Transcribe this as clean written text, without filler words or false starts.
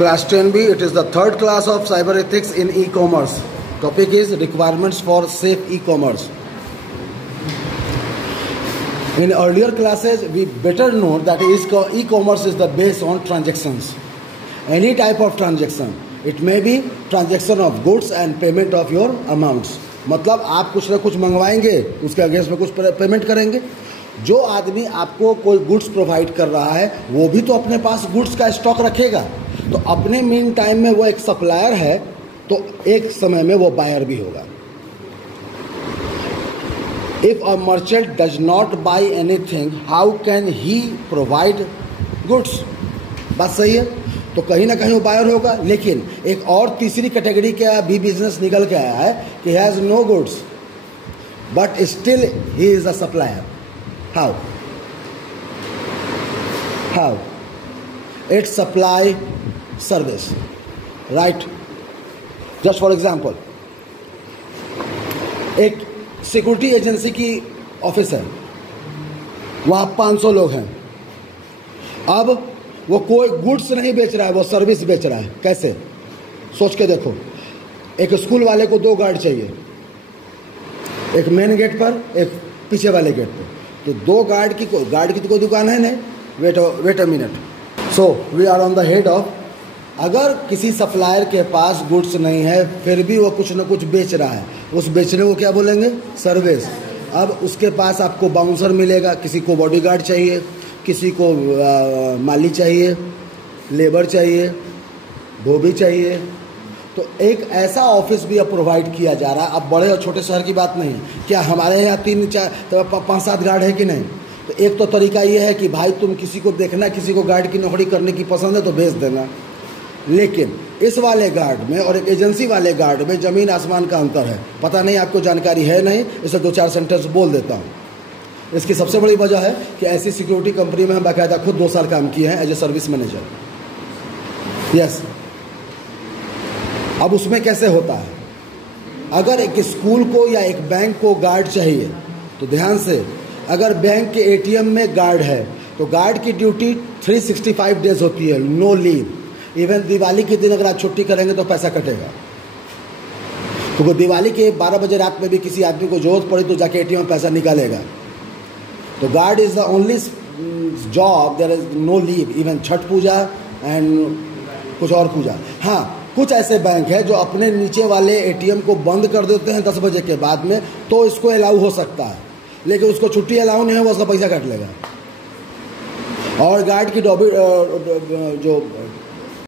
Class 10B, it is the third class of cyber ethics in e-commerce. Topic is requirements for safe e-commerce. In earlier classes, we better know that e-commerce is the base on transactions. Any type of transaction. It may be transaction of goods and payment of your amounts. मतलब आप कुछ ना कुछ मंगवाएंगे, उसके against में कुछ payment करेंगे. जो आदमी आपको कोई गुड्स प्रोवाइड कर रहा है वो भी तो अपने पास गुड्स का स्टॉक रखेगा. तो अपने मीन टाइम में वो एक सप्लायर है, तो एक समय में वो बायर भी होगा. If a merchant does not buy anything, how can he provide goods? बात सही है. तो कहीं ना कहीं वो बायर होगा. लेकिन एक और तीसरी कैटेगरी का भी बिजनेस निकल के आया है कि has no goods but still he is a supplier. How it supply service, right? Just for example, एक सिक्योरिटी एजेंसी की ऑफिस है, वहाँ 500 लोग हैं. अब वो कोई गुड्स नहीं बेच रहा है, वो सर्विस बेच रहा है. कैसे? सोच के देखो. एक स्कूल वाले को 2 गार्ड चाहिए, एक मेन गेट पर, एक पीछे वाले गेट पर. तो 2 गार्ड की तो कोई दुकान है नहीं. Wait a minute. So we are on the head off. अगर किसी सप्लायर के पास गुड्स नहीं है फिर भी वो कुछ ना कुछ बेच रहा है, उस बेचने को क्या बोलेंगे? सर्विस. अब उसके पास आपको बाउंसर मिलेगा, किसी को बॉडीगार्ड चाहिए, किसी को माली चाहिए, लेबर चाहिए, धोबी चाहिए. तो एक ऐसा ऑफिस भी अब प्रोवाइड किया जा रहा है. अब बड़े और छोटे शहर की बात नहीं. क्या हमारे यहाँ 3-4-5-7 गार्ड है कि नहीं? तो एक तो तरीका ये है कि भाई तुम किसी को देखना, किसी को गार्ड की नौकरी करने की पसंद है तो भेज देना. लेकिन इस वाले गार्ड में और एक एजेंसी वाले गार्ड में ज़मीन आसमान का अंतर है. पता नहीं आपको जानकारी है नहीं, इसे 2-4 सेंटेंस बोल देता हूँ. इसकी सबसे बड़ी वजह है कि ऐसी सिक्योरिटी कंपनी में हम बाकायदा खुद 2 साल काम किए हैं as a service manager. Yes. अब उसमें कैसे होता है, अगर एक स्कूल को या एक बैंक को गार्ड चाहिए तो ध्यान से, अगर बैंक के एटीएम में गार्ड है तो गार्ड की ड्यूटी 365 डेज होती है, नो लीव. इवन दिवाली के दिन अगर आप छुट्टी करेंगे तो पैसा कटेगा. तो दिवाली के 12 बजे रात में भी किसी आदमी को जरूरत पड़ी तो जाके एटीएम में पैसा निकालेगा. तो guard is the only job, there is no leave. Even Chhath Puja and कुछ और पूजा. हाँ, कुछ ऐसे बैंक है जो अपने नीचे वाले एटीएम को बंद कर देते हैं 10 बजे के बाद में, तो इसको अलाउ हो सकता है. लेकिन उसको छुट्टी अलाउ नहीं है, वो उसका पैसा काट लेगा. और गार्ड की जो